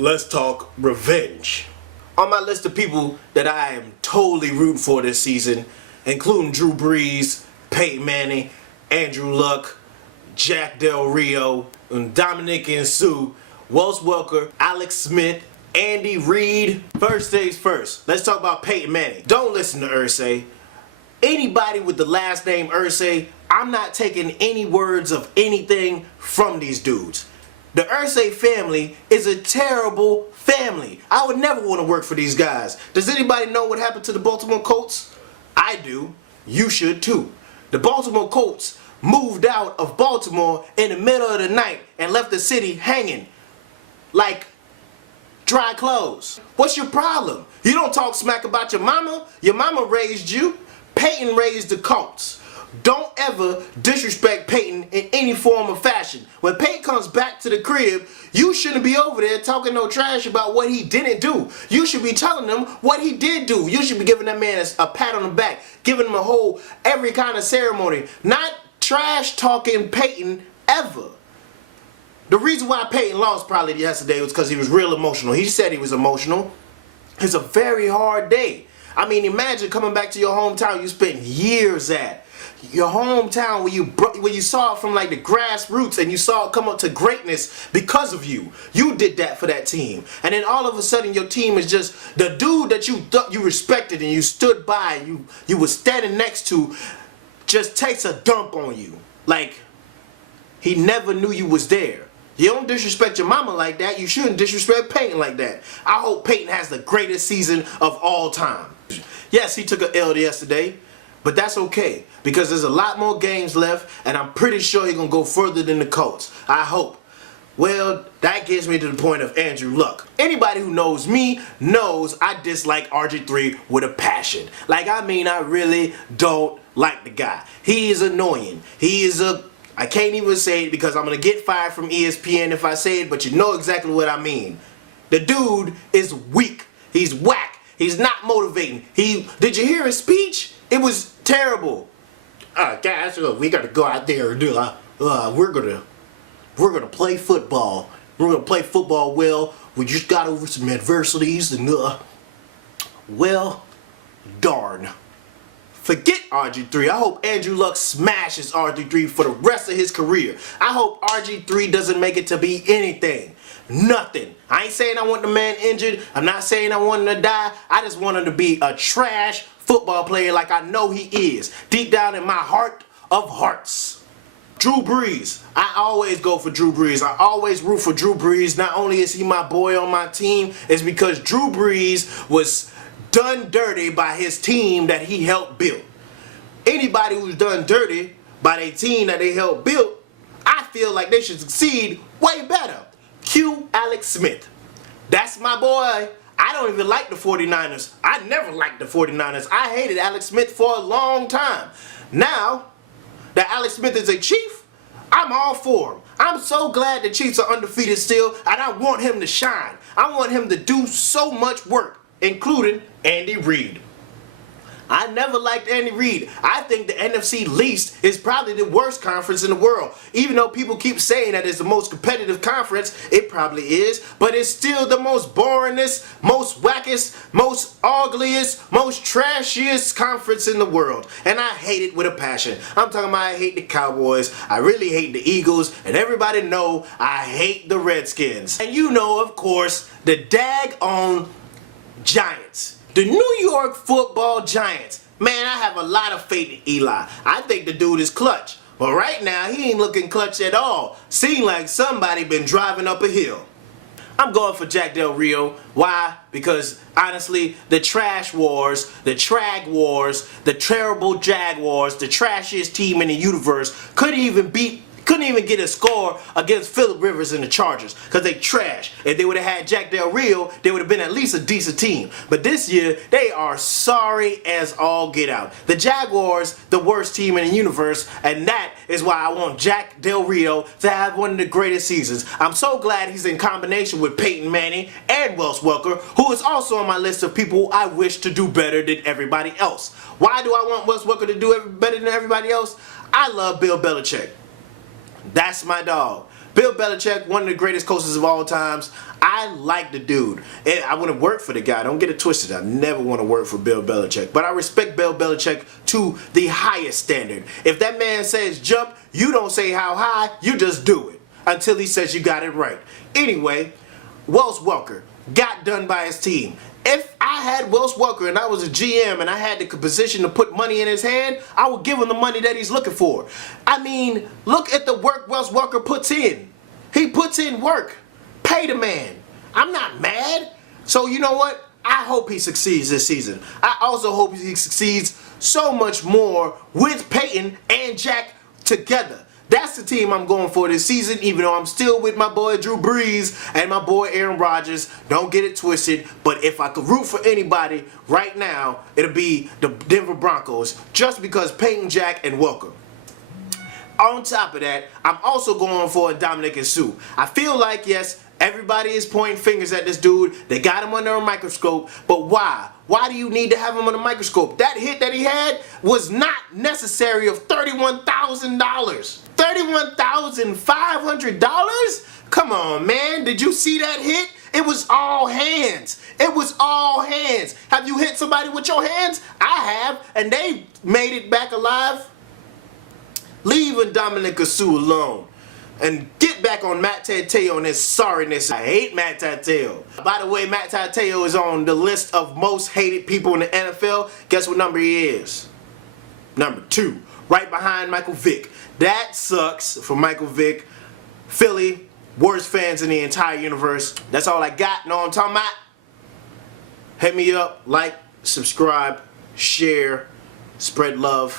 let's talk revenge. On my list of people that I am totally rooting for this season, including Drew Brees, Peyton Manning, Andrew Luck, Jack Del Rio, and Dominic and Sue, Wes Welker, Alex Smith, Andy Reid. First things first, let's talk about Peyton Manning. Don't listen to Irsay. Anybody with the last name Irsay, I'm not taking any words of anything from these dudes. The Irsay family is a terrible family. I would never want to work for these guys. Does anybody know what happened to the Baltimore Colts? I do. You should too. The Baltimore Colts moved out of Baltimore in the middle of the night and left the city hanging like dry clothes. What's your problem? You don't talk smack about your mama. Your mama raised you. Peyton raised the Colts. Don't ever disrespect Peyton in any form or fashion. When Peyton comes back to the crib, you shouldn't be over there talking no trash about what he didn't do. You should be telling him what he did do. You should be giving that man a pat on the back, giving him every kind of ceremony. Not trash talking Peyton ever. The reason why Peyton lost probably yesterday was because he was real emotional. He said he was emotional. It's a very hard day. I mean, imagine coming back to your hometown you spent years at. Your hometown where you saw it from like the grassroots and you saw it come up to greatness because of you. You did that for that team. And then all of a sudden your team is just the dude that you thought you respected and you stood by and you were standing next to just takes a dump on you. Like he never knew you was there. You don't disrespect your mama like that. You shouldn't disrespect Peyton like that. I hope Peyton has the greatest season of all time. Yes, he took an L yesterday. But that's okay, because there's a lot more games left, and I'm pretty sure he's going to go further than the Colts. I hope. Well, that gets me to the point of Andrew Luck. Anybody who knows me knows I dislike RG3 with a passion. Like, I mean, I really don't like the guy. He is annoying. He is I can't even say it because I'm going to get fired from ESPN if I say it, but you know exactly what I mean. The dude is weak. He's whack. He's not motivating. Did you hear his speech? It was terrible. Guys, we got to go out there and do. We're gonna play football. We're gonna play football well. We just got over some adversities and well, darn. Forget RG3. I hope Andrew Luck smashes RG3 for the rest of his career. I hope RG3 doesn't make it to be anything. Nothing. I ain't saying I want the man injured. I'm not saying I want him to die. I just want him to be a trash football player like I know he is. Deep down in my heart of hearts. Drew Brees. I always go for Drew Brees. I always root for Drew Brees. Not only is he my boy on my team, it's because Drew Brees was done dirty by his team that he helped build. Anybody who's done dirty by their team that they helped build, I feel like they should succeed way better. Cue Alex Smith. That's my boy. I don't even like the 49ers. I never liked the 49ers. I hated Alex Smith for a long time. Now that Alex Smith is a Chief, I'm all for him. I'm so glad the Chiefs are undefeated still, and I want him to shine. I want him to do so much work, including Andy Reid. I never liked Andy Reid. I think the NFC least is probably the worst conference in the world. Even though people keep saying that it's the most competitive conference, it probably is. But it's still the most boringest, most wackest, most ugliest, most trashiest conference in the world. And I hate it with a passion. I'm talking about I hate the Cowboys. I really hate the Eagles. And everybody know I hate the Redskins. And you know, of course, the daggone Giants. The New York Football Giants. Man, I have a lot of faith in Eli. I think the dude is clutch. But right now, he ain't looking clutch at all. Seem like somebody been driving up a hill. I'm going for Jack Del Rio. Why? Because honestly, the trash wars, the trag wars, the terrible Jaguars, the trashiest team in the universe couldn't even get a score against Phillip Rivers and the Chargers because they trash. If they would have had Jack Del Rio, they would have been at least a decent team. But this year, they are sorry as all get out. The Jaguars, the worst team in the universe, and that is why I want Jack Del Rio to have one of the greatest seasons. I'm so glad he's in combination with Peyton Manning and Wes Welker, who is also on my list of people I wish to do better than everybody else. Why do I want Wes Welker to do better than everybody else? I love Bill Belichick. That's my dog. Bill Belichick, one of the greatest coaches of all times. I like the dude. And I wouldn't work for the guy. Don't get it twisted. I never want to work for Bill Belichick. But I respect Bill Belichick to the highest standard. If that man says jump, you don't say how high, you just do it. Until he says you got it right. Anyway, Wes Welker got done by his team. If I had Wes Welker and I was a GM and I had the position to put money in his hand, I would give him the money that he's looking for. I mean, look at the work Wes Welker puts in. He puts in work. Pay the man. I'm not mad. So you know what? I hope he succeeds this season. I also hope he succeeds so much more with Peyton and Jack together. That's the team I'm going for this season, even though I'm still with my boy Drew Brees and my boy Aaron Rodgers. Don't get it twisted, but if I could root for anybody right now, it'll be the Denver Broncos, just because Peyton, Jack, and Welker. On top of that, I'm also going for Dominic Sue. I feel like, yes, everybody is pointing fingers at this dude. They got him under a microscope, but why? Why do you need to have him under a microscope? That hit that he had was not necessary of $31,000. $31,500? Come on, man. Did you see that hit? It was all hands. It was all hands. Have you hit somebody with your hands? I have, and they made it back alive. Leaving Dominic Sue alone. And get back on Matt Tateo and his sorriness. I hate Matt Tateo. By the way, Matt Tateo is on the list of most hated people in the NFL. Guess what number he is? Number 2. Right behind Michael Vick. That sucks for Michael Vick. Philly, worst fans in the entire universe. That's all I got. Know what I'm talking about? Hit me up, like, subscribe, share, spread love.